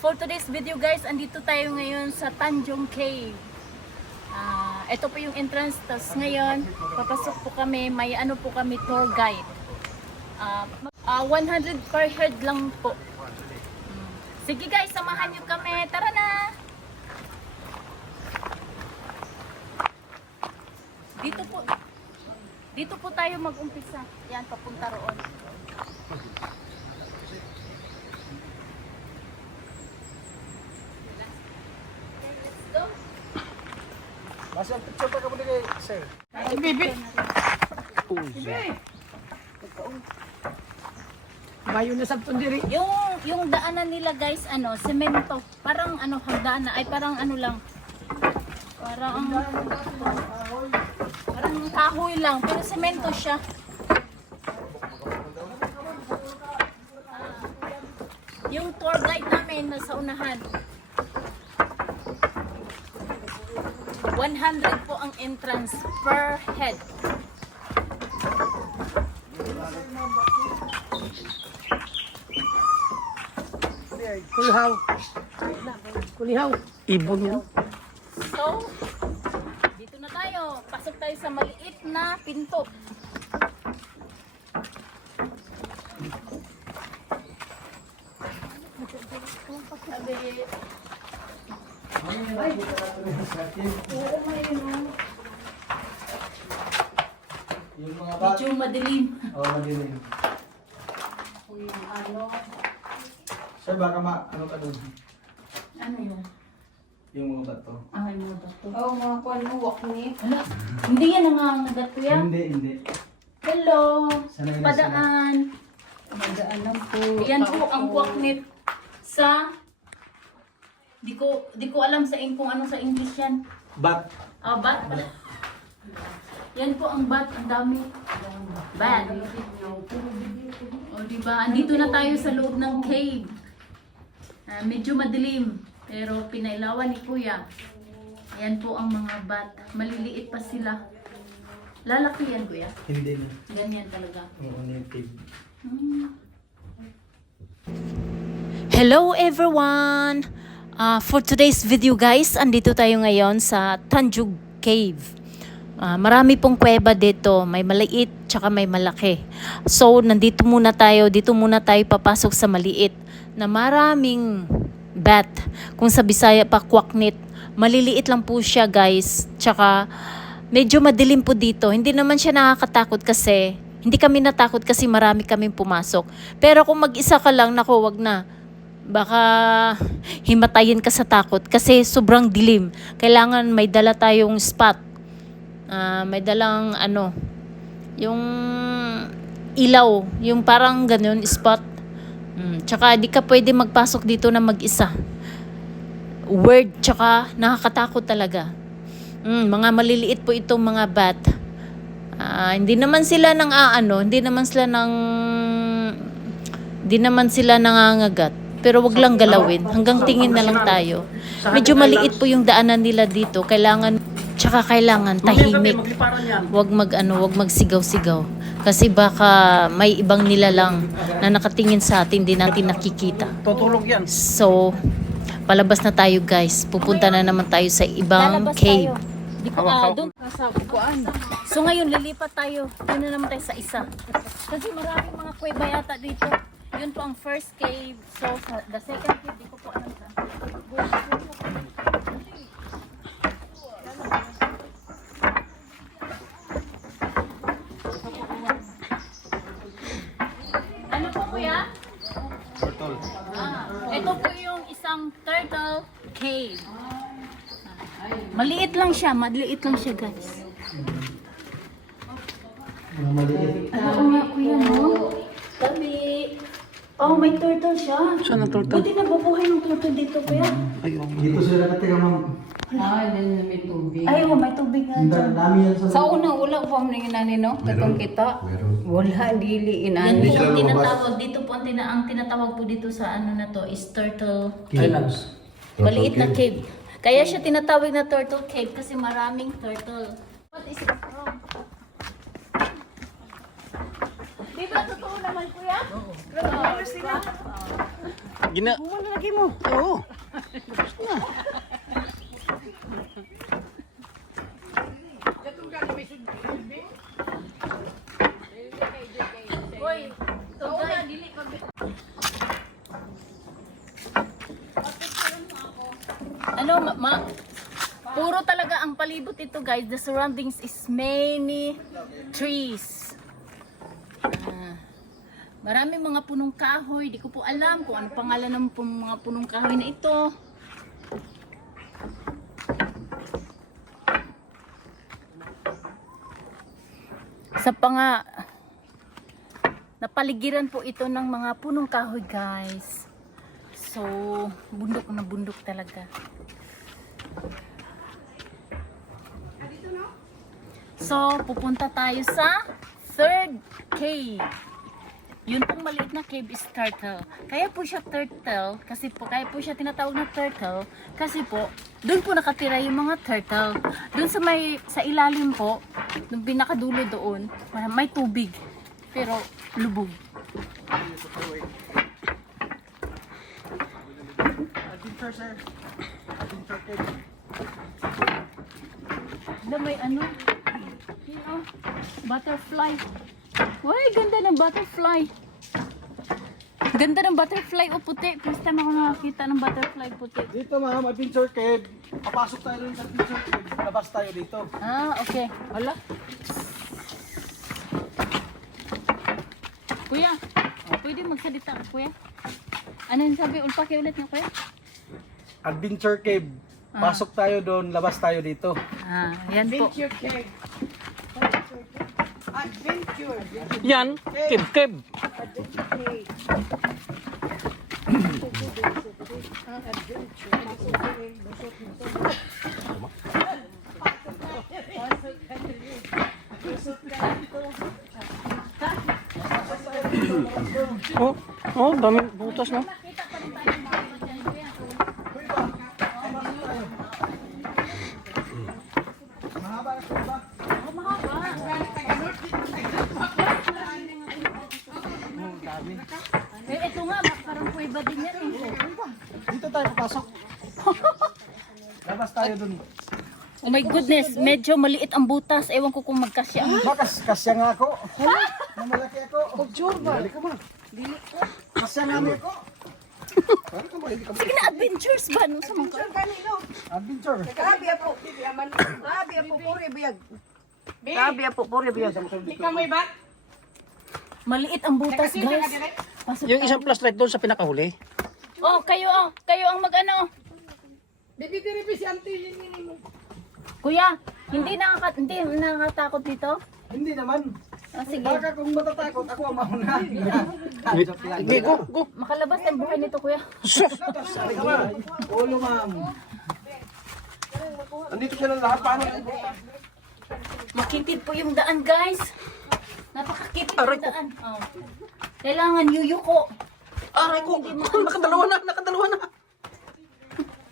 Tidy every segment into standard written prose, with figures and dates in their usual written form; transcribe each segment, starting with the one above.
For today's video guys, andito tayo ngayon sa Tanjong Cave. Ito po yung entrance. Tapos ngayon, papasok po kami. May ano po kami, tour guide. 100 per head lang po. Sige guys, samahan nyo kami. Tara na! Dito po tayo mag-umpisa. Yan, papunta roon. Masih ang picture pa ka mo kay sir. Bibi. Bayo na sabton diri. Yung daanan nila guys, ano, semento. Parang ano, hagdanan. Ay, parang ano lang. Parang kahoy lang. Pero semento siya. Yung tour guide namin nasa unahan. 100 po ang entrance per head. Kulihaw. Kulihaw. Ibon yan. So, dito na tayo. Pasok tayo sa maliit na pinto. Yung mga bat. Medyo madilim. Oh, madilim. Yung ano, Sir, baka ano ka doon? ano yun? Yung mga bato. Ay, mo ba to? Oh, mga kuwan mo, walk ni. Wala. Hindi yan nangangagat kuya. Hindi. Hello. Sana ganun Padaan. Magdaan lang po. Yan po ang kwaknit sa di ko alam sa kung ano sa English yan. Bat. Bat pala. Yan po ang bat, ang dami. Bat. O diba, andito na tayo sa loob ng cave. Medyo madilim, pero pinailawan ni Kuya. Yan po ang mga bat. Maliliit pa sila. Lalaki yan, Kuya. Hindi na. Ganyan talaga. Oo, native. Hello everyone! For today's video guys, andito tayo ngayon sa Tanjong Cave. Marami pong kuweba dito, may maliit tsaka may malaki. So nandito muna tayo, dito muna tayo papasok sa maliit na maraming bat. Kung sa Bisaya pa kwaknit, maliliit lang po siya guys. Tsaka medyo madilim po dito. Hindi naman siya nakakatakot kasi hindi kami natakot kasi marami kaming pumasok. Pero kung mag-isa ka lang, naku, wag na. Baka himatayin ka sa takot kasi sobrang dilim. Kailangan may dala tayong spot. May dalang ano, yung ilaw, yung parang ganun spot. Tsaka di ka pwede magpasok dito na mag-isa. Weird, tsaka nakakatakot talaga. Mga maliliit po itong mga bat. Hindi naman sila nangangagat. Pero wag lang galawin. Hanggang tingin na lang tayo. Medyo maliit po yung daanan nila dito. Kailangan tahimik. Wag magsigaw-sigaw. Kasi baka may ibang nilalang na nakatingin sa atin, di natin nakikita. Tutulog yan. So, palabas na tayo guys. Pupunta na naman tayo sa ibang cave. Doon sa kuan. So ngayon lilipat tayo. Doon na naman tayo sa isa. Kasi maraming mga kuweba yata dito. Yun po ang first cave. So the second cave, di ko po alam sa. Ano po kuya? Turtle. Ito po yung isang turtle cave. Maliit lang siya guys. Mga maliit. Oo nga kuya, no? Tabi. Oh, may turtle siya. Saan ang turtle? Buti nabubuhay ng turtle dito kuya. Ayun. Dito sila nakatira, ma'am. Din na may tubig. Ay, oh, may tubig nga Ang dyan. dami yan Sa unang wala pa mo nang inani, no? Katong kita. Wala, dili Yan inani. po ang tinatawag dito po, ang tinatawag po dito sa ano na to is turtle cave. Islands. Maliit na cave. Kaya siya tinatawag na turtle cave kasi maraming turtle. What is it from? Di ba totoo naman kuya? Oo. Gina. Lagi mo. Oo. Hoy, tugay dili pag ano puro talaga ang palibot ito guys. The surroundings is many trees. Marami mga punong kahoy. Di ko po alam kung ano pangalan ng mga punong kahoy na ito. Sa napaligiran po ito ng mga punong kahoy guys. So, bundok na bundok talaga. So, pupunta tayo sa third cave. Yun pong maliit na cave is turtle. Kaya po siya turtle, kaya po siya tinatawag na turtle, kasi po, doon po nakatira yung mga turtle. Doon sa ilalim po, nung pinakadulo doon, may tubig. Pero, lubog. Adventure, sir. Adventure cave. Na may ano? Butterfly. Uy, ganda ng butterfly. Ganda ng butterfly o puti. First time ako nakakita ng butterfly puti. Dito, ma'am, adventure cave. Papasok tayo dun sa adventure cave. Labas tayo dito. Ah, okay. Hala. Kuya, pwede magsalita ka, kuya? Ano yung sabi? Ulpaki ulit nga, kuya? Adventure cave. Pasok tayo doon, labas tayo dito. Ah, yan po. Adventure cave. Adventure. Yan. Kib. Oh, daming butas no. Ito nga, parang kuweba din yan eh. Dito tayo papasok. Labas tayo doon. Oh my goodness, medyo maliit ang butas. Ewan ko kung magkasya. Kasya nga ako. Namalaki ako. Pagtsur ba? Dali ka ba? Kasya nga ako. Sige na, adventures ba? Nung sa mga Adventure. Grabe po, puri biyag. Grabe po, puri biyag. Ikaw may bat? maliit ang butas, guys. Pasok Yung tayo. isang flashlight doon sa pinakahuli. Oh, kayo ang mag-ano. Baby, tiripi si auntie yun mo. Kuya, hindi nakakatakot dito? Hindi naman. Oh, sige. Baka kung matatakot, ako ang mauna. Sige, go. Makalabas ang buhay nito, kuya. Ulo, ma'am. Andito siya ng lahat. Paano yung Makitid po yung daan, guys. Napakakitid yung daan. Oh. Kailangan yuyuko. Aray ko! Nakadalawa na!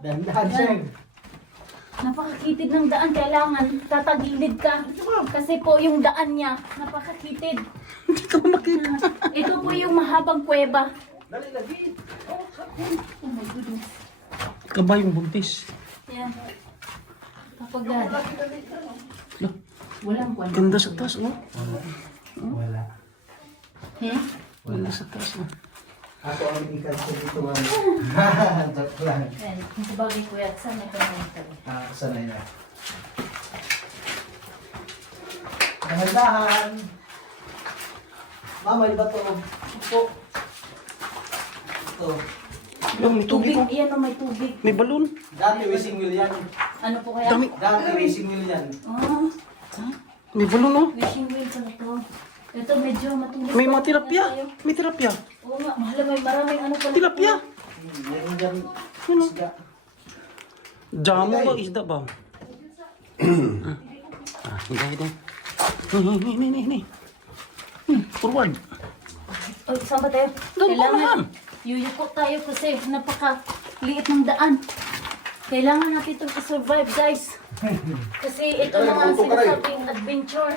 Dahan-dahan, sir. Napakakitid ng daan. Kailangan tatagilid ka. Kasi po yung daan niya, napakakitid. Hindi ka makita. Ito po yung mahabang kuweba. Dali, lagi. Oh my goodness. Kabayong buntis. Yan. Kapag walang kwan. Ganda sa taas, no? Wala. Ganda sa taas, no? Ako ang ikan ko dito, ma'am. Joke lang. Yan. Yung sabagay kuya, saan ito naman Sanay na. Dahan-dahan. Ma'am, may bato. Ito. Ito. Yung may tubig, Tubig, oh. yan o may tubig. May balon. Dati wishing wheel yan. Ano po kaya? Dami. Dati wishing wheel yan. Oh, May balon, oh. wishing wheel pala to. Ito medyo matulog. May mga tilapia. May tilapia. Oo nga, mahal may maraming ano pala. Tilapia. Meron dyan. Ano? Isda. Jamo ba? Isda ba? Hindi. Ni. Forward. Oh, saan ba tayo? Doon pa naman. Yuyuko tayo kasi napakaliit ng daan. Kailangan natin itong i-survive, guys. Kasi ito na nga ang sinasabing adventure.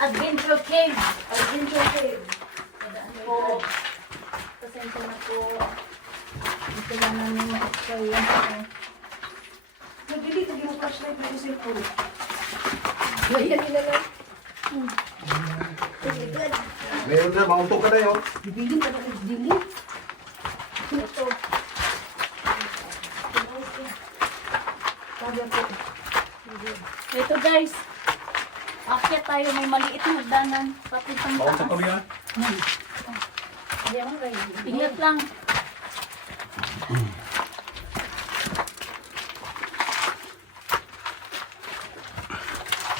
Adventure cave. Adventure cave. Nadaan po. Pasensya na po. Ito na namin na-kaya. Nagdili ka yung flashlight na yung cellphone. Ganyan nila lang. Meron na, mauntok ka na yun. Bibiling ka na nagdili. Ito. Sabi ako. Ito guys. Akyat tayo, may maliit na hagdanan. Papuntang taas. Ingat lang.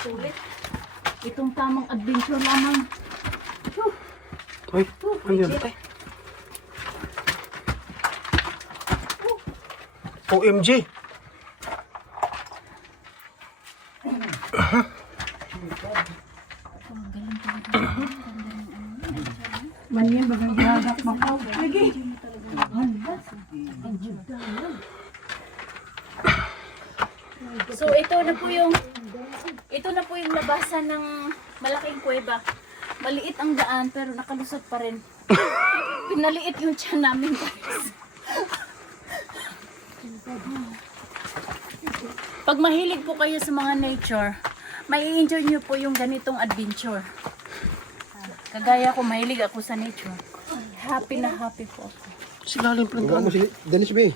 Sulit. Itong tamang adventure lamang. Uy, ano yun? Tay? OMG! Manyan bagang ginagak makaw. Lagi. So ito na po yung labasan ng malaking kuweba. Maliit ang daan pero nakalusot pa rin. Pinaliit yung tiyan namin guys. Pag mahilig po kayo sa mga nature, may enjoy nyo po yung ganitong adventure. Kagaya ko, mahilig ako sa nature. Happy na happy po ako. Silalim pa Tingnan mo si Dennis B.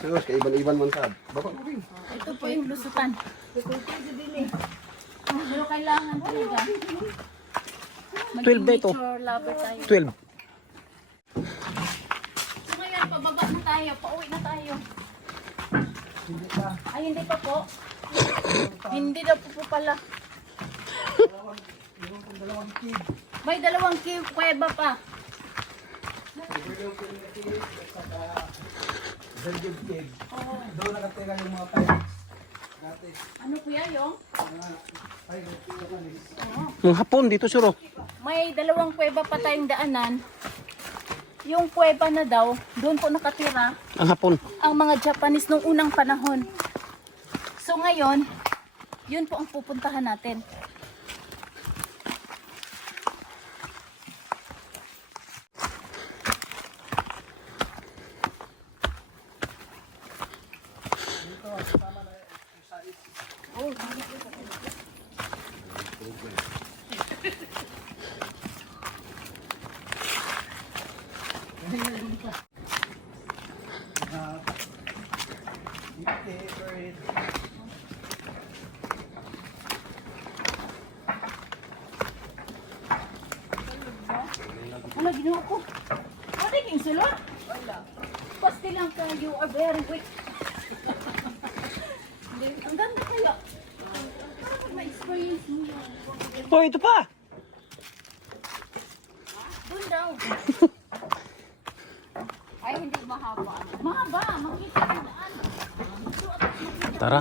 Serious, kaiban-iban man ka. Baba mo rin. Ito po yung lusutan. Pero kailangan talaga. 12 ba ito? Mag-nature lover tayo. 12. So ngayon, pababa na tayo. Pauwi na tayo. Ay, hindi pa po. Hindi na po pala. May dalawang kuweba pa. Doon nakatira yung mga pirates. Ano po yan yung? Yung hapon dito, suro. May dalawang kuweba pa tayong daanan. Yung kuweba na daw, doon po nakatira Ang hapon. ang mga Japanese nung unang panahon. So ngayon, yun po ang pupuntahan natin. Ano, ginawa ko? Ano yung sila? Pasti lang ka, you are very weak. Ang ganda kaya. Parang ma-experience mo yan. Oh, ito pa! Doon daw. Ay, hindi mahaba. Mahaba, makita ang daan. Tara.